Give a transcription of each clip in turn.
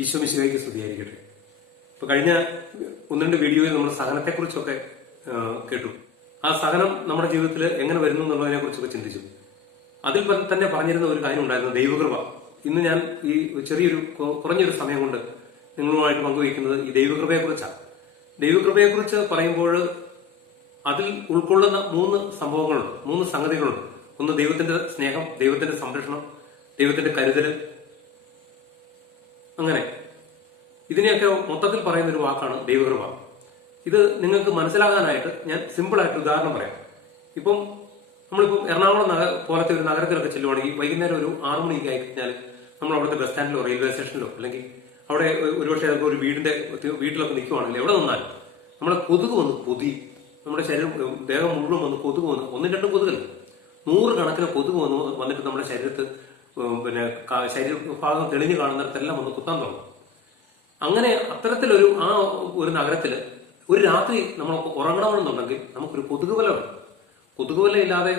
ഈശോ മിശിഹായ്ക്ക് സ്തുതിയായിരിക്കട്ടെ. ഇപ്പൊ കഴിഞ്ഞ ഒന്ന് രണ്ട് വീഡിയോയിൽ നമ്മൾ സഹനത്തെക്കുറിച്ചൊക്കെ കേട്ടു. ആ സഹനം നമ്മുടെ ജീവിതത്തിൽ എങ്ങനെ വരുന്നു എന്നുള്ളതിനെ കുറിച്ചൊക്കെ ചിന്തിച്ചു. അതിൽ തന്നെ പറഞ്ഞിരുന്ന ഒരു കാര്യം ഉണ്ടായിരുന്നു, ദൈവകൃപ. ഇന്ന് ഞാൻ ഈ കുറഞ്ഞൊരു സമയം കൊണ്ട് നിങ്ങളുമായിട്ട് പങ്കുവയ്ക്കുന്നത് ഈ ദൈവകൃപയെക്കുറിച്ചാണ്. ദൈവകൃപയെക്കുറിച്ച് പറയുമ്പോൾ അതിൽ ഉൾക്കൊള്ളുന്ന മൂന്ന് സംഭവങ്ങളുണ്ട്, മൂന്ന് സംഗതികളുണ്ട്. ഒന്ന് ദൈവത്തിന്റെ സ്നേഹം, ദൈവത്തിന്റെ സംരക്ഷണം, ദൈവത്തിന്റെ കരുതല്. അങ്ങനെ ഇതിനെയൊക്കെ മൊത്തത്തിൽ പറയുന്ന ഒരു വാക്കാണ് ദൈവകൃപ. ഇത് നിങ്ങൾക്ക് മനസ്സിലാകാനായിട്ട് ഞാൻ സിമ്പിളായിട്ട് ഉദാഹരണം പറയാം. ഇപ്പം നമ്മളിപ്പം എറണാകുളം പോലത്തെ ഒരു നഗരത്തിലൊക്കെ ചെല്ലുവാണെങ്കിൽ വൈകുന്നേരം ഒരു 6 മണിക്ക് ആയി കഴിഞ്ഞാൽ നമ്മൾ അവിടുത്തെ ബസ് സ്റ്റാൻഡിലോ റെയിൽവേ സ്റ്റേഷനിലോ അല്ലെങ്കിൽ അവിടെ ഒരുപക്ഷെ ഒരു വീട്ടിലൊക്കെ നിൽക്കുവാണെങ്കിൽ എവിടെ നിന്നാലും നമ്മളെ കൊതുക് വന്ന് നമ്മുടെ ദേഹം മുഴുവൻ വന്ന് കൊതുക് വന്ന് 1-2 കൊതുകല്ല, 100 കണക്കിന് കൊതുക് വന്നിട്ട് നമ്മുടെ ശരീരത്ത് ശരീരഭാഗം തെളിഞ്ഞു കാണുന്നിടത്തെല്ലാം ഒന്ന് കുത്താൻ തുടങ്ങും. അങ്ങനെ അത്തരത്തിലൊരു ഒരു നഗരത്തില് ഒരു രാത്രി നമ്മൾ ഉറങ്ങണമെന്നുണ്ടെങ്കിൽ നമുക്കൊരു കൊതുകുവല വേണം. കൊതുകുവല ഇല്ലാതെ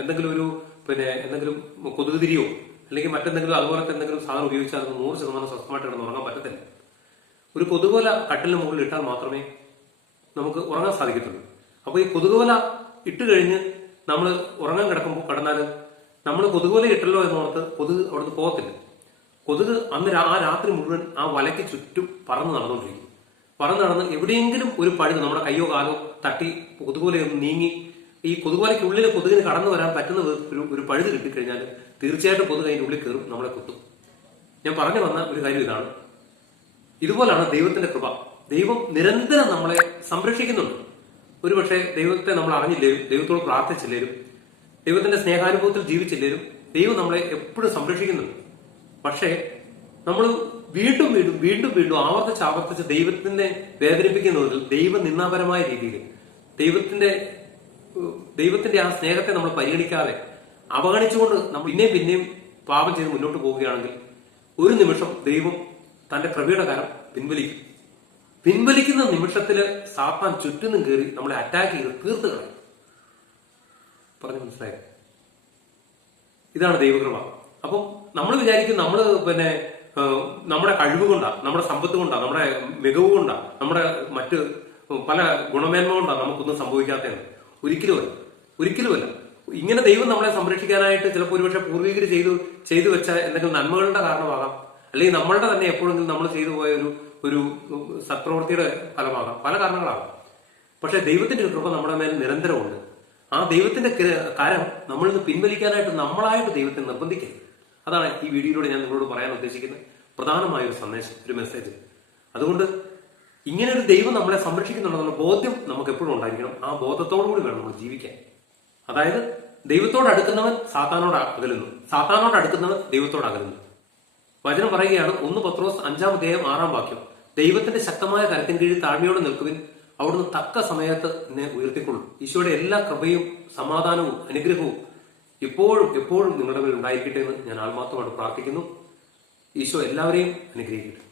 എന്തെങ്കിലും കൊതുക് തിരിയോ അല്ലെങ്കിൽ മറ്റെന്തെങ്കിലും അതുപോലത്തെ എന്തെങ്കിലും സാധനം ഉപയോഗിച്ചാൽ 100% സ്വസ്ഥമായിട്ട് കിടന്ന് ഉറങ്ങാൻ പറ്റത്തില്ല. ഒരു കൊതുകുവല കട്ടിലിന് മുകളിൽ ഇട്ടാൽ മാത്രമേ നമുക്ക് ഉറങ്ങാൻ സാധിക്കത്തുള്ളൂ. അപ്പൊ ഈ കൊതുകുവല ഇട്ട് കഴിഞ്ഞ് നമ്മൾ ഉറങ്ങാൻ കിടക്കുമ്പോൾ കിടന്നാൽ നമ്മൾ കൊതുകുവല ഇട്ടല്ലോ എന്നോർത്ത് കൊതുക് അവിടുന്ന് പോകത്തില്ല. കൊതുക് അന്ന് ആ രാത്രി മുഴുവൻ ആ വലയ്ക്ക് ചുറ്റും പറന്ന് നടന്നുകൊണ്ടിരിക്കും. പറന്ന് നടന്ന് എവിടെയെങ്കിലും ഒരു പഴുത് നമ്മുടെ കയ്യോ കാലോ തട്ടി കൊതുകുവലയൊന്ന് നീങ്ങി ഈ കൊതുകുവലയ്ക്കുള്ളിൽ കൊതുകിന് കടന്നു വരാൻ പറ്റുന്ന ഒരു പഴുത് കിട്ടിക്കഴിഞ്ഞാൽ തീർച്ചയായിട്ടും കൊതുക് അതിന്റെ ഉള്ളിൽ കയറും, നമ്മളെ കുത്തും. ഞാൻ പറഞ്ഞു വന്ന ഒരു കാര്യം ഇതാണ്. ഇതുപോലാണ് ദൈവത്തിന്റെ കൃപ. ദൈവം നിരന്തരം നമ്മളെ സംരക്ഷിക്കുന്നുണ്ട്. ഒരുപക്ഷെ ദൈവത്തെ നമ്മൾ അറിഞ്ഞില്ലേലും, ദൈവത്തോട് പ്രാർത്ഥിച്ചില്ലേലും, ദൈവത്തിന്റെ സ്നേഹാനുഭവത്തിൽ ജീവിച്ചില്ലേലും ദൈവം നമ്മളെ എപ്പോഴും സംരക്ഷിക്കുന്നുണ്ട്. പക്ഷേ നമ്മൾ വീണ്ടും ആവർത്തിച്ച് ദൈവത്തിനെ വേദനിപ്പിക്കുന്നതിൽ ദൈവനിന്ദാപരമായ രീതിയിൽ ദൈവത്തിന്റെ ആ സ്നേഹത്തെ നമ്മൾ പരിഗണിക്കാതെ അവഗണിച്ചുകൊണ്ട് നമ്മൾ പിന്നെയും പാപം ചെയ്ത് മുന്നോട്ട് പോവുകയാണെങ്കിൽ ഒരു നിമിഷം ദൈവം തന്റെ കൃപയുടെ കരം പിൻവലിക്കുന്ന നിമിഷത്തില് സാത്താൻ ചുറ്റിനും കയറി നമ്മളെ അറ്റാക്ക് ചെയ്ത് തീർത്ത് കളയും. പറഞ്ഞു മനസ്സിലായോ? ഇതാണ് ദൈവകൃപ. അപ്പം നമ്മൾ വിചാരിക്കും നമ്മുടെ കഴിവ് കൊണ്ടാ, നമ്മുടെ സമ്പത്ത് കൊണ്ടാ, നമ്മുടെ മികവ് കൊണ്ടാ, നമ്മുടെ മറ്റ് പല ഗുണമേന്മ കൊണ്ടാ നമുക്കൊന്നും സംഭവിക്കാത്തതാണ്. ഒരിക്കലുമല്ല. ഇങ്ങനെ ദൈവം നമ്മളെ സംരക്ഷിക്കാനായിട്ട് ചിലപ്പോൾ ഒരുപക്ഷെ പൂർവികർ ചെയ്തു വെച്ച എന്തെങ്കിലും നന്മകളുടെ കാരണമാകാം, അല്ലെങ്കിൽ നമ്മളുടെ തന്നെ എപ്പോഴെങ്കിലും നമ്മൾ ചെയ്തു പോയ ഒരു സത്പ്രവൃത്തിയുടെ ഫലമാകാം, പല കാരണങ്ങളാകാം. പക്ഷെ ദൈവത്തിന്റെ കൃപ നമ്മുടെ മേൽ നിരന്തരമുണ്ട്. ആ ദൈവത്തിന്റെ കരം നമ്മളിൽ നിന്ന് പിൻവലിക്കാനായിട്ട് നമ്മളായിട്ട് ദൈവത്തെ നിർബന്ധിക്കരുത്. അതാണ് ഈ വീഡിയോയിലൂടെ ഞാൻ നിങ്ങളോട് പറയാൻ ഉദ്ദേശിക്കുന്ന പ്രധാനമായ ഒരു സന്ദേശം, ഒരു മെസ്സേജ്. അതുകൊണ്ട് ഇങ്ങനെ ഒരു ദൈവം നമ്മളെ സംരക്ഷിക്കുന്നുണ്ടെന്നുള്ള ബോധ്യം നമുക്ക് എപ്പോഴും ഉണ്ടായിരിക്കണം. ആ ബോധത്തോടുകൂടി വേണം നമ്മൾ ജീവിക്കാൻ. അതായത് ദൈവത്തോട് അടുക്കുന്നവൻ സാത്താനോട് അകലുന്നു, സാത്താനോട് അടുക്കുന്നവൻ ദൈവത്തോട് അകലുന്നു. വചനം പറയുകയാണ്, 1 പത്രോസ് 5-ാം അധ്യായം 6-ാം വാക്യം, ദൈവത്തിന്റെ ശക്തമായ കരത്തിൻ കീഴിൽ താഴ്മയോടെ നിൽക്കുവിൻ, അവിടുന്ന് തക്ക സമയത്ത് എന്നെ ഉയർത്തിക്കൊള്ളും. ഈശോയുടെ എല്ലാ കൃപയും സമാധാനവും അനുഗ്രഹവും എപ്പോഴും നിങ്ങളുടെ മേൽ ഉണ്ടായിരിക്കട്ടെ എന്ന് ഞാൻ ആത്മാർത്ഥമായിട്ട് പ്രാർത്ഥിക്കുന്നു. ഈശോ എല്ലാവരെയും അനുഗ്രഹിക്കട്ടെ.